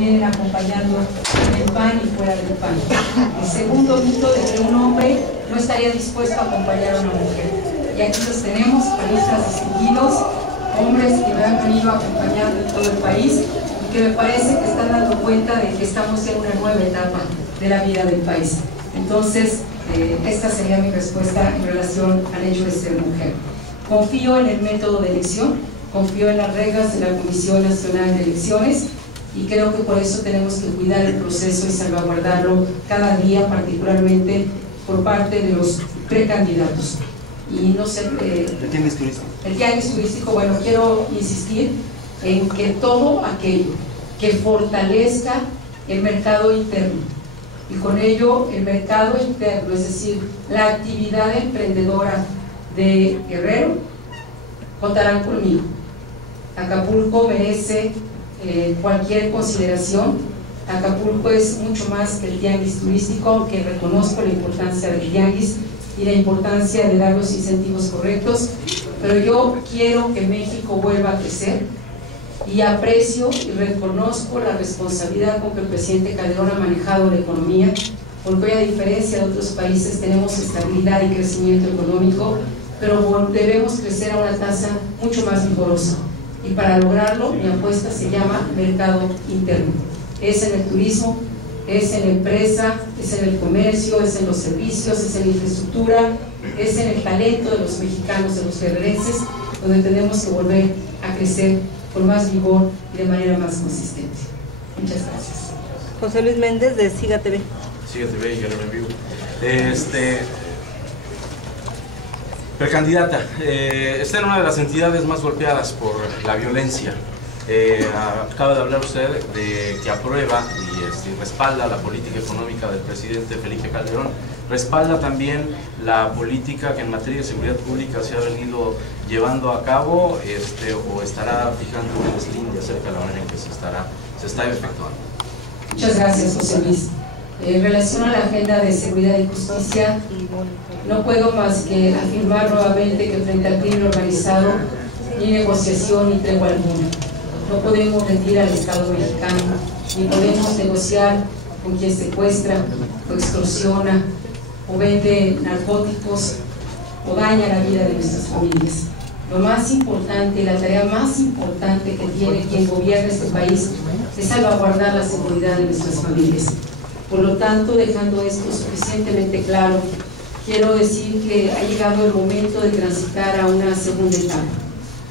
vienen acompañando en el PAN y fuera del PAN. El segundo mito de que un hombre no estaría dispuesto a acompañar a una mujer. Y aquí los tenemos, panistas distinguidos, hombres que me han venido acompañando en todo el país y que me parece que están dando cuenta de que estamos en una nueva etapa de la vida del país. Entonces, esta sería mi respuesta en relación al hecho de ser mujer. Confío en el método de elección, confío en las reglas de la Comisión Nacional de Elecciones y creo que por eso tenemos que cuidar el proceso y salvaguardarlo cada día, particularmente por parte de los precandidatos. Y no sé, el tianguis turístico, bueno, quiero insistir en que todo aquello que fortalezca el mercado interno y con ello el mercado interno, es decir, la actividad emprendedora de Guerrero, contarán conmigo. Acapulco merece cualquier consideración. Acapulco es mucho más que el tianguis turístico, aunque reconozco la importancia del tianguis y la importancia de dar los incentivos correctos, pero yo quiero que México vuelva a crecer y aprecio y reconozco la responsabilidad con que el presidente Calderón ha manejado la economía, porque hoy, a diferencia de otros países, tenemos estabilidad y crecimiento económico, pero debemos crecer a una tasa mucho más vigorosa. Y para lograrlo, mi apuesta se llama mercado interno. Es en el turismo, es en la empresa, es en el comercio, es en los servicios, es en la infraestructura, es en el talento de los mexicanos, de los guerrerenses, donde tenemos que volver a crecer con más vigor y de manera más consistente. Muchas gracias. José Luis Méndez, de Siga TV. Siga TV y Guerrero en Vivo. Precandidata, está en una de las entidades más golpeadas por la violencia. Acaba de hablar usted de que aprueba y respalda la política económica del presidente Felipe Calderón, respalda también la política que en materia de seguridad pública se ha venido llevando a cabo, o estará fijando unas líneas acerca de la manera en que se está efectuando. Muchas gracias, José Luis. En relación a la agenda de seguridad y justicia, no puedo más que afirmar nuevamente que frente al crimen organizado ni negociación ni tregua alguna. No podemos rendir al Estado mexicano, ni podemos negociar con quien secuestra, o extorsiona, o vende narcóticos, o daña la vida de nuestras familias. Lo más importante, la tarea más importante que tiene quien gobierna este país es salvaguardar la seguridad de nuestras familias. Por lo tanto, dejando esto suficientemente claro, quiero decir que ha llegado el momento de transitar a una segunda etapa.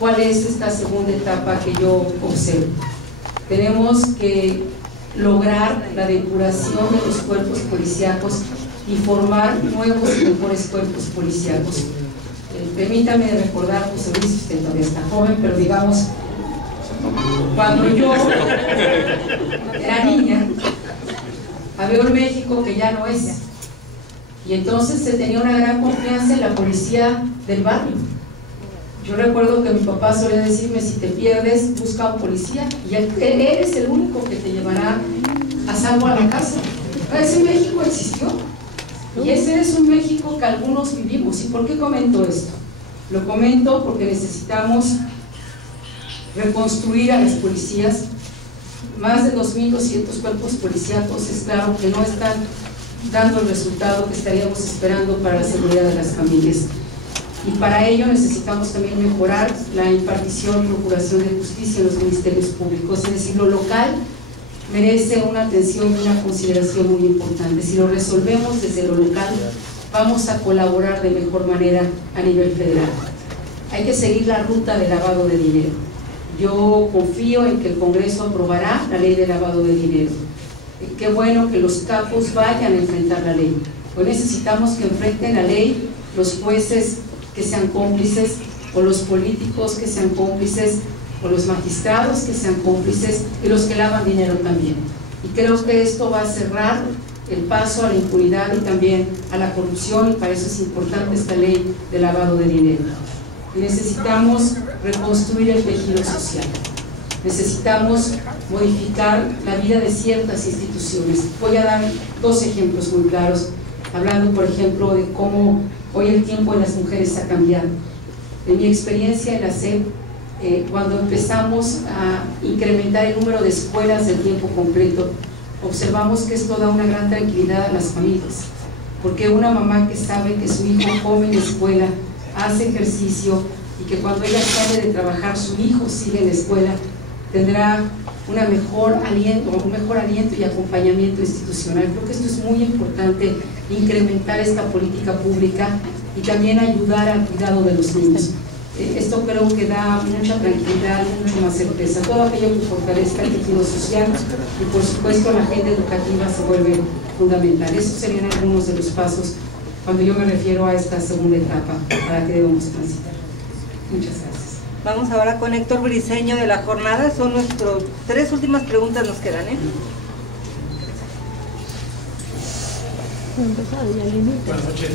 ¿Cuál es esta segunda etapa que yo observo? Tenemos que lograr la depuración de los cuerpos policíacos y formar nuevos y mejores cuerpos policíacos. Permítame recordar, José Luis, usted todavía está joven, pero digamos, cuando yo era niña, había un México que ya no es, y entonces se tenía una gran confianza en la policía del barrio. Yo recuerdo que mi papá solía decirme: si te pierdes, busca a un policía y él eres el único que te llevará a salvo a la casa. Ese México existió y ese es un México que algunos vivimos. ¿Y por qué comento esto? Lo comento porque necesitamos reconstruir a las policías. Más de 2.200 cuerpos policíacos, es claro que no están dando el resultado que estaríamos esperando para la seguridad de las familias. Y para ello necesitamos también mejorar la impartición y procuración de justicia en los ministerios públicos. Es decir, lo local merece una atención y una consideración muy importante. Si lo resolvemos desde lo local, vamos a colaborar de mejor manera a nivel federal. Hay que seguir la ruta de lavado de dinero. Yo confío en que el Congreso aprobará la ley de lavado de dinero. Qué bueno que los capos vayan a enfrentar la ley. Pues necesitamos que enfrenten la ley los jueces que sean cómplices, o los políticos que sean cómplices, o los magistrados que sean cómplices, y los que lavan dinero también. Y creo que esto va a cerrar el paso a la impunidad y también a la corrupción, y para eso es importante esta ley de lavado de dinero. Y necesitamos reconstruir el tejido social. Necesitamos modificar la vida de ciertas instituciones. Voy a dar dos ejemplos muy claros, hablando por ejemplo de cómo hoy el tiempo de las mujeres ha cambiado. En mi experiencia en la SEP, cuando empezamos a incrementar el número de escuelas de tiempo completo, observamos que esto da una gran tranquilidad a las familias, porque una mamá que sabe que su hijo come en la escuela, hace ejercicio, y que cuando ella sale de trabajar su hijo sigue en la escuela, tendrá un mejor aliento y acompañamiento institucional. Creo que esto es muy importante, incrementar esta política pública y también ayudar al cuidado de los niños. Esto creo que da mucha tranquilidad, mucha más certeza. Todo aquello que fortalezca el tejido social y por supuesto la agenda educativa se vuelve fundamental. Esos serían algunos de los pasos cuando yo me refiero a esta segunda etapa para la que debemos transitar. Muchas gracias. Vamos ahora con Héctor Briceño de La Jornada. Son nuestras 3 últimas preguntas nos quedan, Buenas noches.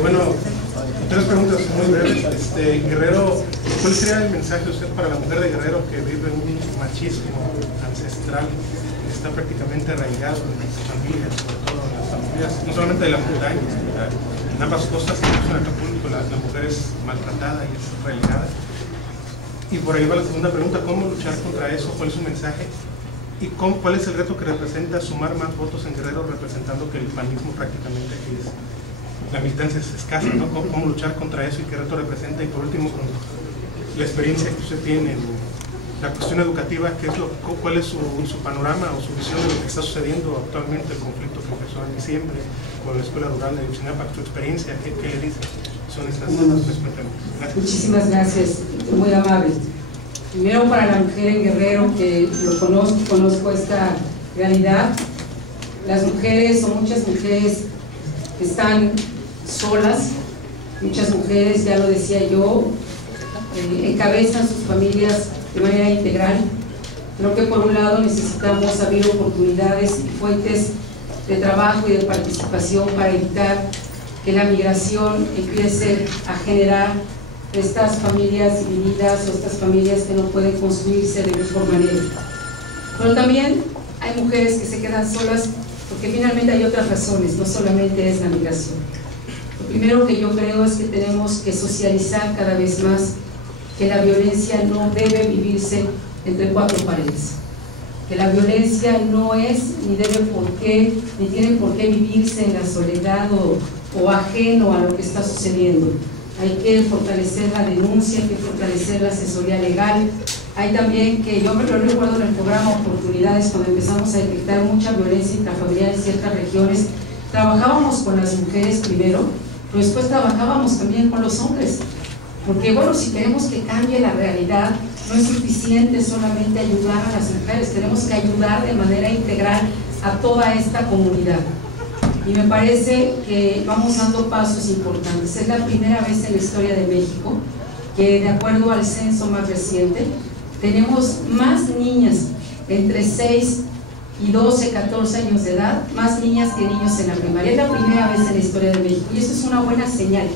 Bueno, 3 preguntas muy breves. Guerrero, ¿cuál sería el mensaje de usted para la mujer de Guerrero que vive un machismo ancestral que está prácticamente arraigado en las familias, sobre todo en las familias, no solamente de la montaña, en ambas costas, incluso en Acapulco, la mujer es maltratada y es relegada? Y por ahí va la segunda pregunta: ¿cómo luchar contra eso? ¿Cuál es su mensaje? ¿Y cuál es el reto que representa sumar más votos en Guerrero, representando que el panismo prácticamente aquí es, la militancia es escasa, ¿no? ¿Cómo luchar contra eso y qué reto representa? Y por último, con la experiencia que usted tiene en la cuestión educativa, ¿cuál es su panorama o su visión de lo que está sucediendo actualmente, el conflicto que empezó en diciembre con la Escuela Rural de Ayotzinapa? ¿Su experiencia qué le dice? Son estas perspectivas. Muchísimas gracias, muy amable. Primero, para la mujer en Guerrero, que lo conozco esta realidad, las mujeres o muchas mujeres están solas, muchas mujeres, ya lo decía yo, encabezan sus familias de manera integral. Creo que por un lado necesitamos abrir oportunidades y fuentes de trabajo y de participación para evitar que la migración empiece a generar estas familias divididas o estas familias que no pueden construirse de mejor manera. Pero también hay mujeres que se quedan solas porque finalmente hay otras razones, no solamente es la migración. Lo primero que yo creo es que tenemos que socializar cada vez más que la violencia no debe vivirse entre 4 paredes, que la violencia no es ni tiene por qué vivirse en la soledad o ajeno a lo que está sucediendo. Hay que fortalecer la denuncia, hay que fortalecer la asesoría legal. Hay también que, yo me lo recuerdo en el programa Oportunidades, cuando empezamos a detectar mucha violencia intrafamiliar en ciertas regiones, trabajábamos con las mujeres primero, pero después trabajábamos también con los hombres. Porque bueno, si queremos que cambie la realidad, no es suficiente solamente ayudar a las mujeres, tenemos que ayudar de manera integral a toda esta comunidad. Y me parece que vamos dando pasos importantes. Es la primera vez en la historia de México que, de acuerdo al censo más reciente, tenemos más niñas entre 6 y 12, 14 años de edad, más niñas que niños en la primaria. Es la primera vez en la historia de México y eso es una buena señal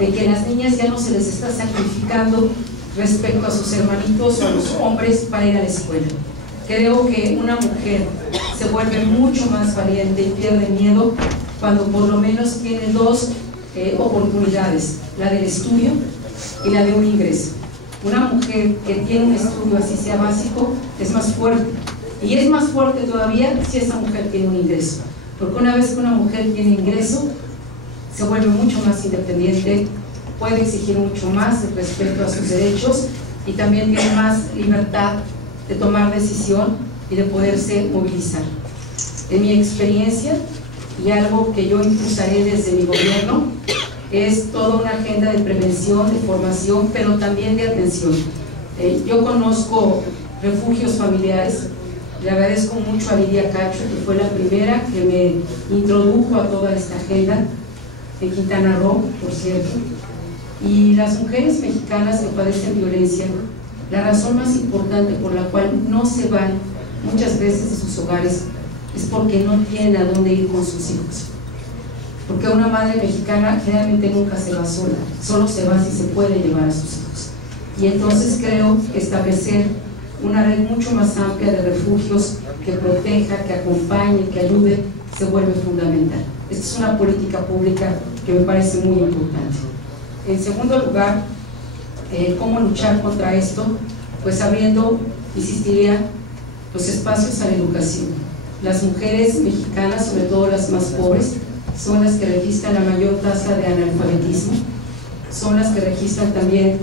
de que las niñas ya no se les está sacrificando respecto a sus hermanitos o a los hombres para ir a la escuela. Creo que una mujer se vuelve mucho más valiente y pierde miedo cuando por lo menos tiene 2 oportunidades, la del estudio y la de un ingreso. Una mujer que tiene un estudio, así sea básico, es más fuerte. Y es más fuerte todavía si esa mujer tiene un ingreso. Porque una vez que una mujer tiene ingreso, se vuelve mucho más independiente, puede exigir mucho más respecto a sus derechos y también tiene más libertad de tomar decisión y de poderse movilizar. En mi experiencia, y algo que yo impulsaré desde mi gobierno, es toda una agenda de prevención, de formación, pero también de atención. Yo conozco refugios familiares, le agradezco mucho a Lidia Cacho, que fue la primera que me introdujo a toda esta agenda, en Quintana Roo, por cierto. Y las mujeres mexicanas que padecen violencia, la razón más importante por la cual no se van muchas veces de sus hogares es porque no tienen a dónde ir con sus hijos. Porque una madre mexicana generalmente nunca se va sola, solo se va si se puede llevar a sus hijos. Y entonces creo que establecer una red mucho más amplia de refugios que proteja, que acompañe, que ayude, se vuelve fundamental. Esta es una política pública que me parece muy importante. En segundo lugar, cómo luchar contra esto, pues abriendo, insistiría, los espacios a la educación. Las mujeres mexicanas, sobre todo las más pobres, son las que registran la mayor tasa de analfabetismo, son las que registran también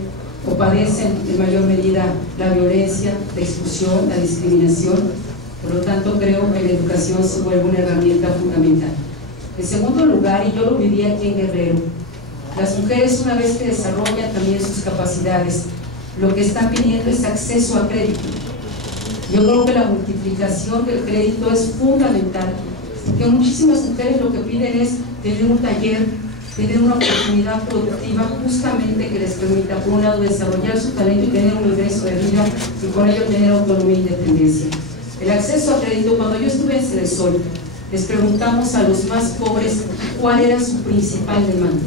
o padecen en mayor medida la violencia, la exclusión, la discriminación. Por lo tanto, creo que la educación se vuelve una herramienta fundamental. En segundo lugar, y yo lo viví aquí en Guerrero, las mujeres, una vez que desarrollan también sus capacidades, lo que están pidiendo es acceso a crédito. Yo creo que la multiplicación del crédito es fundamental, porque muchísimas mujeres lo que piden es tener un taller, tener una oportunidad productiva justamente que les permita, por un lado, desarrollar su talento y tener un ingreso de vida y con ello tener autonomía e independencia. El acceso a crédito, cuando yo estuve en Cedesol, les preguntamos a los más pobres cuál era su principal demanda.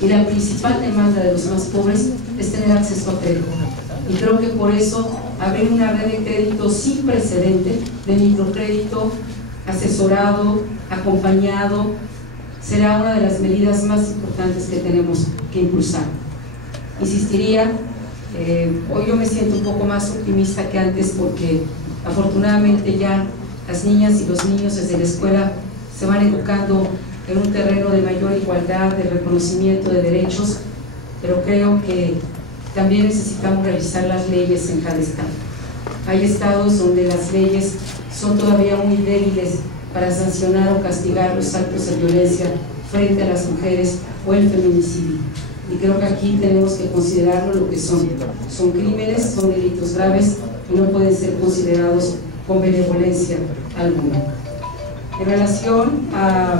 Y la principal demanda de los más pobres es tener acceso a crédito. Y creo que por eso abrir una red de crédito sin precedente, de microcrédito, asesorado, acompañado, será una de las medidas más importantes que tenemos que impulsar. Insistiría, hoy yo me siento un poco más optimista que antes porque afortunadamente ya las niñas y los niños desde la escuela se van educando en un terreno de mayor igualdad, de reconocimiento de derechos, pero creo que también necesitamos revisar las leyes en cada estado. Hay estados donde las leyes son todavía muy débiles para sancionar o castigar los actos de violencia frente a las mujeres o el feminicidio. Y creo que aquí tenemos que considerarlo lo que son. Son crímenes, son delitos graves y no pueden ser considerados con benevolencia alguna. En relación a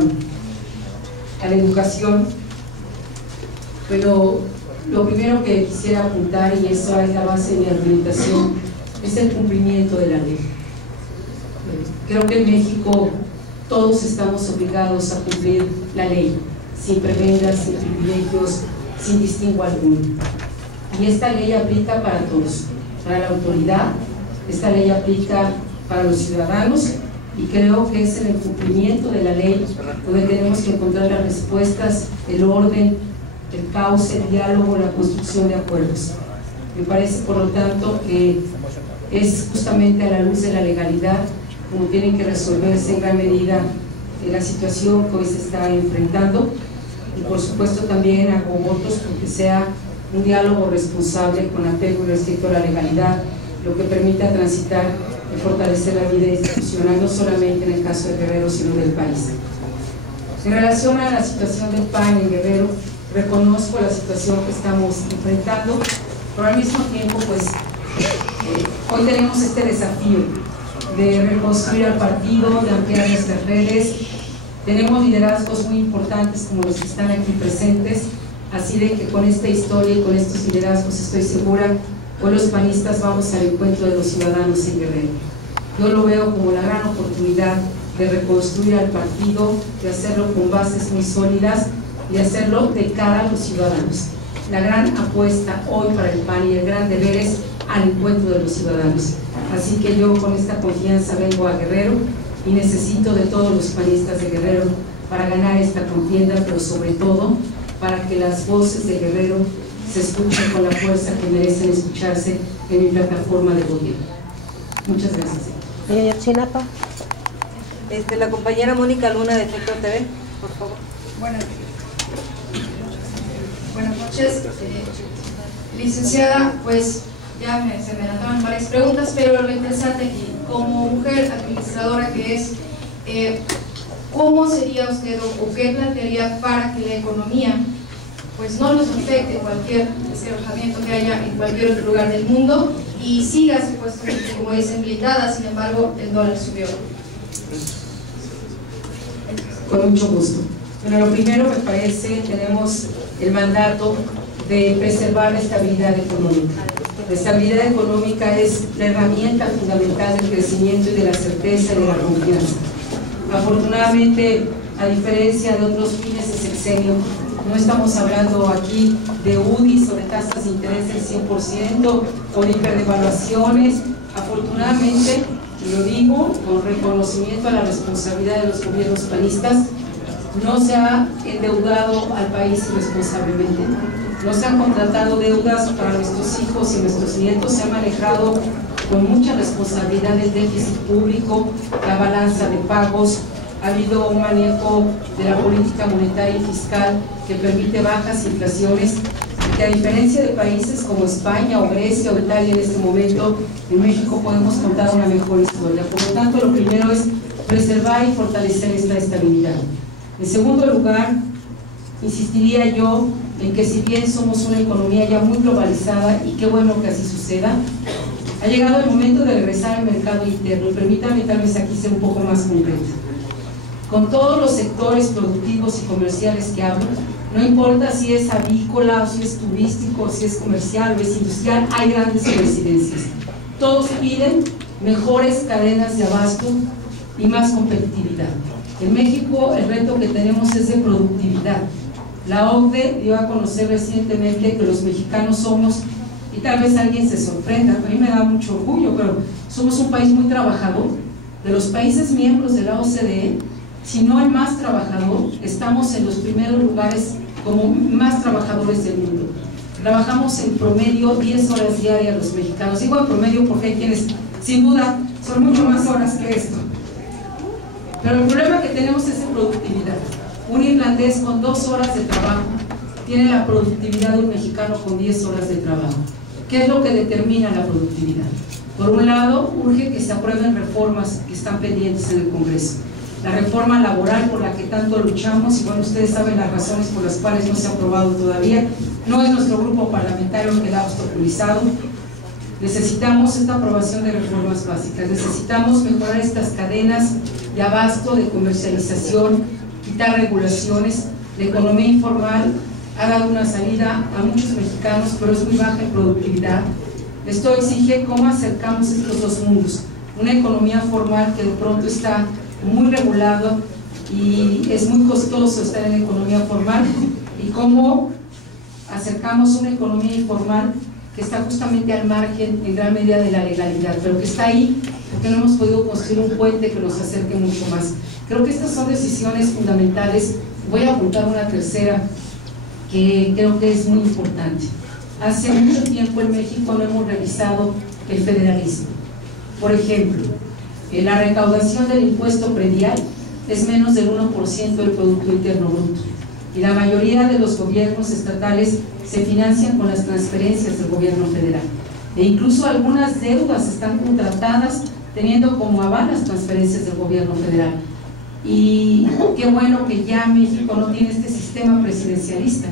la educación, pero lo primero que quisiera apuntar, y eso es la base de mi argumentación, es el cumplimiento de la ley. Creo que en México todos estamos obligados a cumplir la ley, sin prebendas, sin privilegios, sin distingo alguno. Y esta ley aplica para todos, para la autoridad, esta ley aplica para los ciudadanos, y creo que es en el cumplimiento de la ley donde tenemos que encontrar las respuestas, el orden, el cauce, el diálogo, la construcción de acuerdos. Me parece, por lo tanto, que es justamente a la luz de la legalidad como tienen que resolverse en gran medida la situación que hoy se está enfrentando, y por supuesto también hago votos porque sea un diálogo responsable con apego y respeto a la legalidad, lo que permita transitar y fortalecer la vida institucional, no solamente en el caso de Guerrero, sino del país. En relación a la situación del PAN en Guerrero, reconozco la situación que estamos enfrentando, pero al mismo tiempo, pues, hoy tenemos este desafío de reconstruir al partido, de ampliar nuestras redes. Tenemos liderazgos muy importantes como los que están aquí presentes, así de que con esta historia y con estos liderazgos estoy segura, hoy los panistas vamos al encuentro de los ciudadanos en Guerrero. Yo lo veo como la gran oportunidad de reconstruir al partido, de hacerlo con bases muy sólidas y hacerlo de cara a los ciudadanos. La gran apuesta hoy para el PAN y el gran deber es al encuentro de los ciudadanos. Así que yo con esta confianza vengo a Guerrero y necesito de todos los panistas de Guerrero para ganar esta contienda, pero sobre todo para que las voces de Guerrero se escuchen con la fuerza que merecen escucharse en mi plataforma de gobierno. Muchas gracias. Chinapa. La compañera Mónica Luna de Efecto TV, por favor. Buenas noches, licenciada, pues ya se me lanzaron varias preguntas, pero lo interesante aquí, como mujer administradora que es, ¿cómo sería usted o qué plantearía para que la economía pues no nos afecte cualquier desalojamiento que haya en cualquier otro lugar del mundo y siga supuestamente, como dicen, blindada, sin embargo el dólar subió? Con mucho gusto. Bueno, lo primero me parece, tenemos el mandato de preservar la estabilidad económica. La estabilidad económica es la herramienta fundamental del crecimiento y de la certeza y de la confianza. Afortunadamente, a diferencia de otros fines de sexenio, no estamos hablando aquí de UDIs o de tasas de interés del 100% o de hiperdevaluaciones. Afortunadamente, y lo digo con reconocimiento a la responsabilidad de los gobiernos panistas, no se ha endeudado al país irresponsablemente. no se han contratado deudas para nuestros hijos y nuestros nietos, se ha manejado con mucha responsabilidad el déficit público, la balanza de pagos, ha habido un manejo de la política monetaria y fiscal que permite bajas inflaciones, y que a diferencia de países como España o Grecia o Italia en este momento, en México podemos contar una mejor historia. Por lo tanto, lo primero es preservar y fortalecer esta estabilidad. En segundo lugar, insistiría yo en que si bien somos una economía ya muy globalizada, y qué bueno que así suceda, ha llegado el momento de regresar al mercado interno. Y permítanme tal vez aquí ser un poco más concreta. Con todos los sectores productivos y comerciales que hablo, no importa si es avícola, o si es turístico, o si es comercial, o es industrial, hay grandes coincidencias. Todos piden mejores cadenas de abasto y más competitividad. En México el reto que tenemos es de productividad. La OCDE dio a conocer recientemente que los mexicanos somos, y tal vez alguien se sorprenda, a mí me da mucho orgullo, pero somos un país muy trabajador. De los países miembros de la OCDE, si no el más trabajador, estamos en los primeros lugares como más trabajadores del mundo. Trabajamos en promedio 10 horas diarias los mexicanos. Digo en promedio porque hay quienes, sin duda, son mucho más horas que esto. Pero el problema que tenemos es de productividad. Un irlandés con 2 horas de trabajo tiene la productividad de un mexicano con 10 horas de trabajo. ¿Qué es lo que determina la productividad? Por un lado, urge que se aprueben reformas que están pendientes en el Congreso. La reforma laboral por la que tanto luchamos, y bueno, ustedes saben las razones por las cuales no se ha aprobado todavía, no es nuestro grupo parlamentario que la ha obstaculizado. Necesitamos esta aprobación de reformas básicas, necesitamos mejorar estas cadenas de abasto, de comercialización, quitar regulaciones. La economía informal ha dado una salida a muchos mexicanos, pero es muy baja en productividad. Esto exige cómo acercamos estos dos mundos, una economía formal que de pronto está muy regulado y es muy costoso estar en la economía formal, y cómo acercamos una economía informal que está justamente al margen en gran medida de la legalidad, pero que está ahí porque no hemos podido construir un puente que nos acerque mucho más. Creo que estas son decisiones fundamentales. Voy a apuntar una tercera que creo que es muy importante. Hace mucho tiempo en México no hemos revisado el federalismo. Por ejemplo, la recaudación del impuesto predial es menos del 1% del Producto Interno Bruto, y la mayoría de los gobiernos estatales se financian con las transferencias del gobierno federal, e incluso algunas deudas están contratadas teniendo como aval las transferencias del gobierno federal. Y qué bueno que ya México no tiene este sistema presidencialista.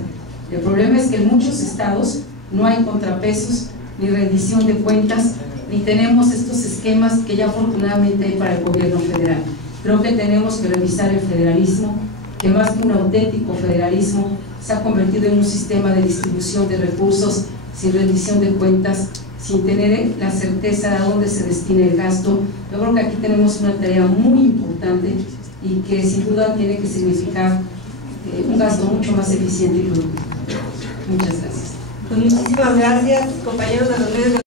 El problema es que en muchos estados no hay contrapesos, ni rendición de cuentas, ni tenemos estos esquemas que ya afortunadamente hay para el gobierno federal. Creo que tenemos que revisar el federalismo, que más que un auténtico federalismo se ha convertido en un sistema de distribución de recursos sin rendición de cuentas, sin tener la certeza de a dónde se destina el gasto. Yo creo que aquí tenemos una tarea muy importante y que sin duda tiene que significar un gasto mucho más eficiente y productivo. Muchas gracias. Pues muchísimas gracias, compañeros de los medios de